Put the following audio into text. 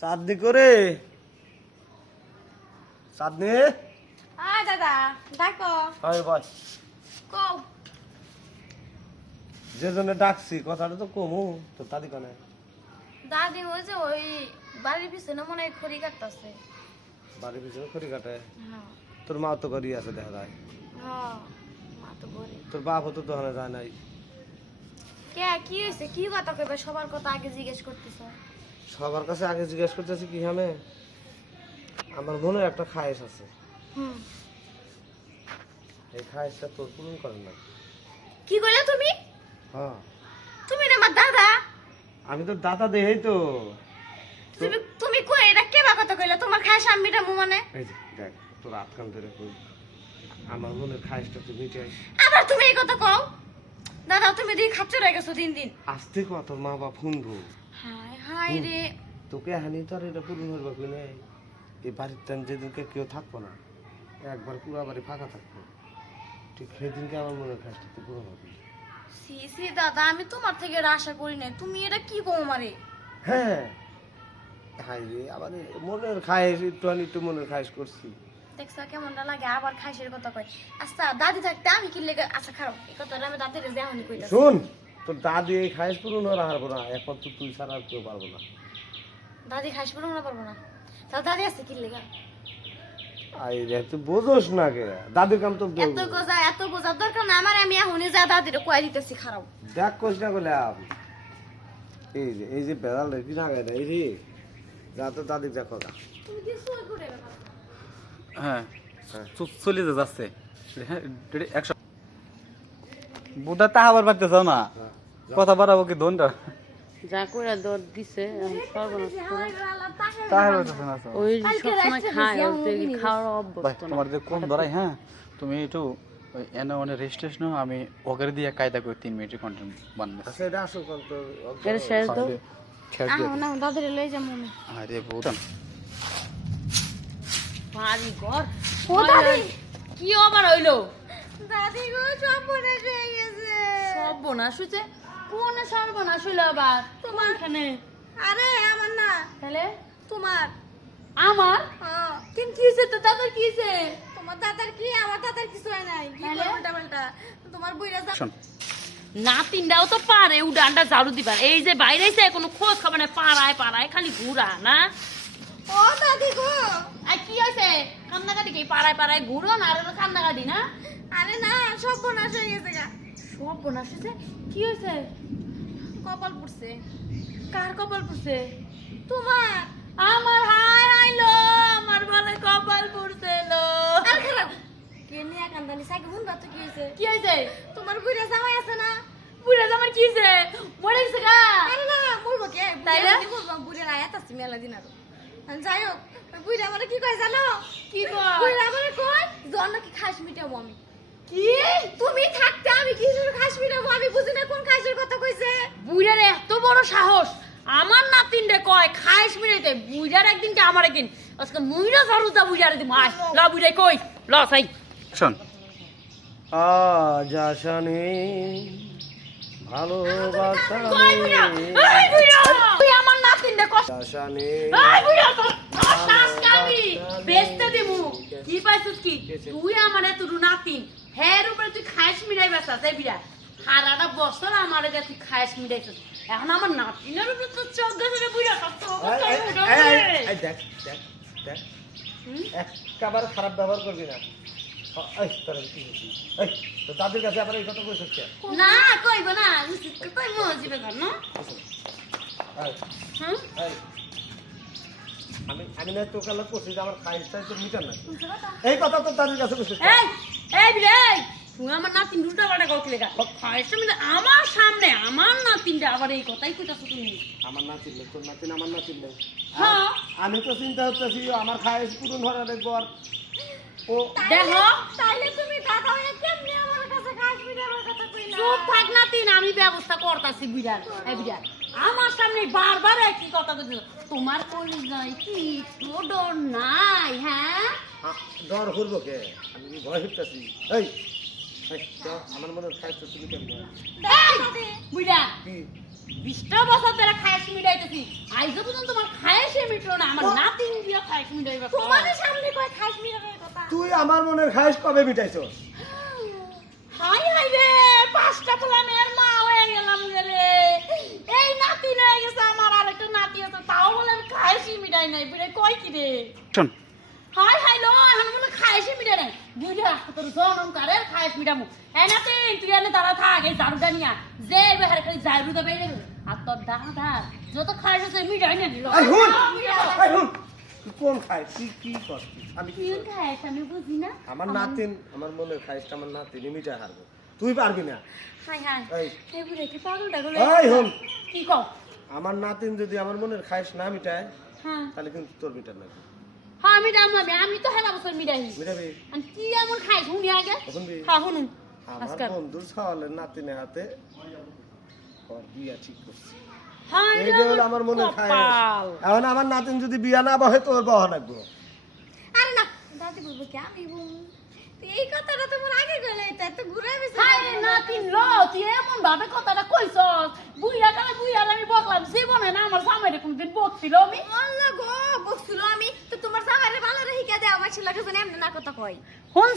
চাঁদনি করে। চাঁদনি আয় দাদা ডাকো। হয় কও। যে জন্য ডাকছি কথাটা তো কমু তো তাদি কানে। দাদি ওই যে ওই বাড়ির পিছনে মনে হয় খড়ি কাটতেছে। বাড়ির পিছনে খড়ি কাটে? হ্যাঁ। তোর মা তো করি আছে দেখা যায়। হ্যাঁ তোর বাপ তো দোকানে যায় নাই। কে কি হয়েছে? কি কথা কইবে? সবার কথা আগে জিজ্ঞেস করতেছ। সবার কাছে আগে জিজ্ঞেস করতেছি কি হামে আমার মনে একটা খায়েশ আছে। হুম। এই খায়েশটা তোর পূরণ করে না কি কইলে তুমি? হ্যাঁ। তুমি না আমার দাদা? আমি তো দাদা দেই তো। তুমি তুমি কই? এটা কে বা কথা কইলে? তোমার খায় স্বামীটা মু মানে? এই যে দেখ তোর আটকান ধরে কই। আমার মনের খায়েশটা তুই মিটাই আবার তুমি এই কথা কও? দাদা তুমি দিয়ে খাচ্ছ রয়ে গেছো দিন দিন। আসতে কত মা বাপ শুনব। হায় হায় রে। তোকে হানি তো আর এটা পূরণ হইব কি নেই এই বাড়ির টান যেদিনকে কেউ থাকব না একবার পুরো বাড়ি ফাঁকা থাকব। ঠিক সেদিনকে আমার মনের খায়েশটা তুই পূরণ হবে সি সি দাদা আমি তোমার থেকে এটা আশা করি না তুমি এটা কি কও মারে হ্যাঁ। হাই রে আবার মনের খায়েশ একটু একটু মনের খায়েশ করছি। দেখছ কেমনটা লাগে আবার খাইসের কথা কয়। আচ্ছা দাদি থাকতে আমি কি লেগে আচ্ছা খারাপ? এই কথাটা আমি দাদির দেহনি কইতাছি। শোন! তোর দাদি এই খায়েশ পূরণ হওয়ার হারবো না। একমাত্র তুই ছাড়া আর কেউ পারব না। দাদি খাইস বলব না পারব না। তাহলে দাদি আছে কি লেগা? আই রে তুই বোঝোস না কে? দাদির কাম তো এত গোজা এত গোজা দরকার না আমার আমি এখনই যা দাদির কয় দিতেছি খারাপ। দেখ কোস না করলে এই যে এই যে বেড়াল কি রে? যা তো দাদির যা কথা তুমি কি সই করে হ্যাঁ হ্যাঁ। চলে যা যাচ্ছে। হ্যাঁ, একশো বুধা তা আবার বাড়তে চাও না। হ্যাঁ, কথা বাড়াবো কি দনটা যা করে দর দিছে সর্বনাশ করে। তাহার না ওই সবসময় খায় খাওয়ার অভ্যস্ত তোমার যে কোন ধরাই হ্যাঁ? তুমি একটু ওই এনে ওনে রেজিস্ট্রেশন আমি ওকে দিয়ে কায়দা করে তিন মিনিটের কন্টেন্ট বানাবে। আচ্ছা এটা আসল কোন তো শেষ দাও। আহ না দাদির লই যা মনে। আরে ঘর। ও দাদি! কি আবার হইল? দাদি গো সব হয়ে গেছে। সর্বনাশ হয়েছে কোন সর্বনাশ হইল আবার? তোমার এখানে আরে আমার না। তাহলে? তোমার। আমার? হ্যাঁ। কিন্তু কি হয়েছে তো তাদের কি হয়েছে তোমার দাদার কি? আমার দাদার কিছু হয় নাই। কি? উল্টা পাল্টা তোমার বইরা যা শোন। নাতিনটাও তো পারে উডানটা ঝাড়ু দিবার। এই যে বাইরে এসে কোনো খোঁজ খবর না পাড়ায় পাড়ায় খালি ঘুরা না? ও দাদি গো। আর কি হয়েছে কান্নাকাটি কি? পাড়ায় পাড়ায় ঘুরো না আর কান্নাকাটি না? আরে না সব বোনাস হয়ে গেছে গা। সব বোনাস হয়েছে কি হয়েছে কপাল পড়ছে। কার কপাল পড়ছে? তোমার। আমার হাই হাই লো আমার ভালো কপাল পড়ছে লো আর খারাপ। কে নিয়ে কান্দালি? সাইকে মন বাতো কি হয়েছে কি হয়েছে তোমার বুইরা জামাই আছে না? বুড়া আমার কি হয়েছে মরে গেছে গা। আরে না মরবো কে? তাইলে? বুড়ের আয়াত আছে মেলা দিন আরও। যাই হোক বুইরা আমার কি কয় জানো? কি কয়? বুইরা আমার কয় জন নাকি খাস মিটাবো আমি কি তুমি থাকতে আমি কিসের খাস মিটাবো আমি বুঝি না কোন খাসের কথা কইছে বুড়ার এত বড় সাহস। আমার নাতিন রে কয় খাইস মিরাইতে বুড়ার একদিন কে আমার একদিন আজকে মুইরা ঝাড়ুতা বুড়ারে দিম আয় লা বুড়াই কই ল সাই। শোন। আজ আশানি ভালোবাসা কই বুড়া এই বুড়া তুই আমার নাতিন রে কষ্ট এই তোর শ্বাস কাবি বেচতে দিমু। কি পাইছিস কি? তুই আমার এত নাতিন। উপরে তুই খাইস মিরাই বেসাস এই বিড়া সারাটা বছর আমার এটা তুই খাইস এখন আমার নাতিনের উপরে তো চোখ গেছে কত দেখ দেখ দেখ। একেবারে খারাপ ব্যবহার করবি না। এই কাছে আবার কথা কইছিস না কইব না কই মজিবে ঘর না এই, হুম? এই, আমি আমি না তোকে লোক করছি আমার খাইস তো মিটার না এই কথা তো তাদের কাছে কইছিস এই এই বিরে তুই আমার নাতিন উল্টা পাল্টা করতে লেগা খাইছে মানে আমার সামনে আমার নাতিনটা আবার এই কথাই কইতাছ তুমি। আমার না চিনলে তোর নাতিন আমার না চিনলে হ্যাঁ। আমি তো চিন্তা করতেছি আমার খাইস পূরণ হওয়ার দেখব আর। ও। দেখো। তাইলে তুমি দাদা হয়ে কেমনে আমার কাছে কথা কইলা? চুপ থাক নাতিন আমি ব্যবস্থা করতাছি বিড়াল। এই আমার সামনে বারবার একই কথা কইছিস তোমার কলি যায় কি ডর নাই হ্যাঁ? ডর করব কে? আমি ভয় হইতেছি এই সাহিত্য আমার তোমার খায়াসে মিটলো না আমার নাতিন দিয়া খায়াস মিটাইবা তুই আমার মনে খায়স কবে মিটাইছস হাই হাই রে পাঁচটা পোলা মা হয়ে গেলাম এই নাতি হয়ে গেছে আমার আরেকটা নাতি আছে তাও বলে আমি খায়াসই মিটাই নাই। বিরে কয় কি শোন তোর জনম কারে খাইছ মিটামু। এই নাতি তুই এনে দাঁড়া থাক এই ঝাড়ুটা নিয়া যে বেহারে খালি ঝাড়ু দেবে আর তোর দাদা যত খাইছে সে মিটাই না আই হুন আই হুন। কোন খাই তুই কি করছিস? আমি কি তুই আমি বুঝি না। আমার নাতিন আমার মনের খাইশটা আমার নাতিন মিটাই হারবো। তুই পারবি না? হাই হাই। এই। এই বুড়ে কি পাগল টাগল এই হুন। কি কও? আমার নাতিন যদি আমার মনের খাইস না মিটায় হ্যাঁ। তাহলে কিন্তু তোর মিটার লাগবে হ্যাঁ আমি আমি তো হেলা বছর আর কি এমন খাই শুনি আগে? হ্যাঁ শুনুন। আমার বন্ধুর সওয়ালের নাতিনের হাতে ওর বিয়া ঠিক করছি। হলো আমার এখন আমার নাতিন যদি বিয়া না বহে তোর বহা লাগবো। আরে না। দাদি বলব কি আমি বলব এই কথাটা তোমার আগে গেলে ঘুরে বেশি হাই নাতিন লো তুই এমন ভাবে কথাটা কালে আমি বকলাম। জীবনে না আমার সামনে কোনদিন বকছিল আমি। আল্লাহ গো! দেওয়া আমার ছেলেকে যেন এমনি না কথা কয় হুন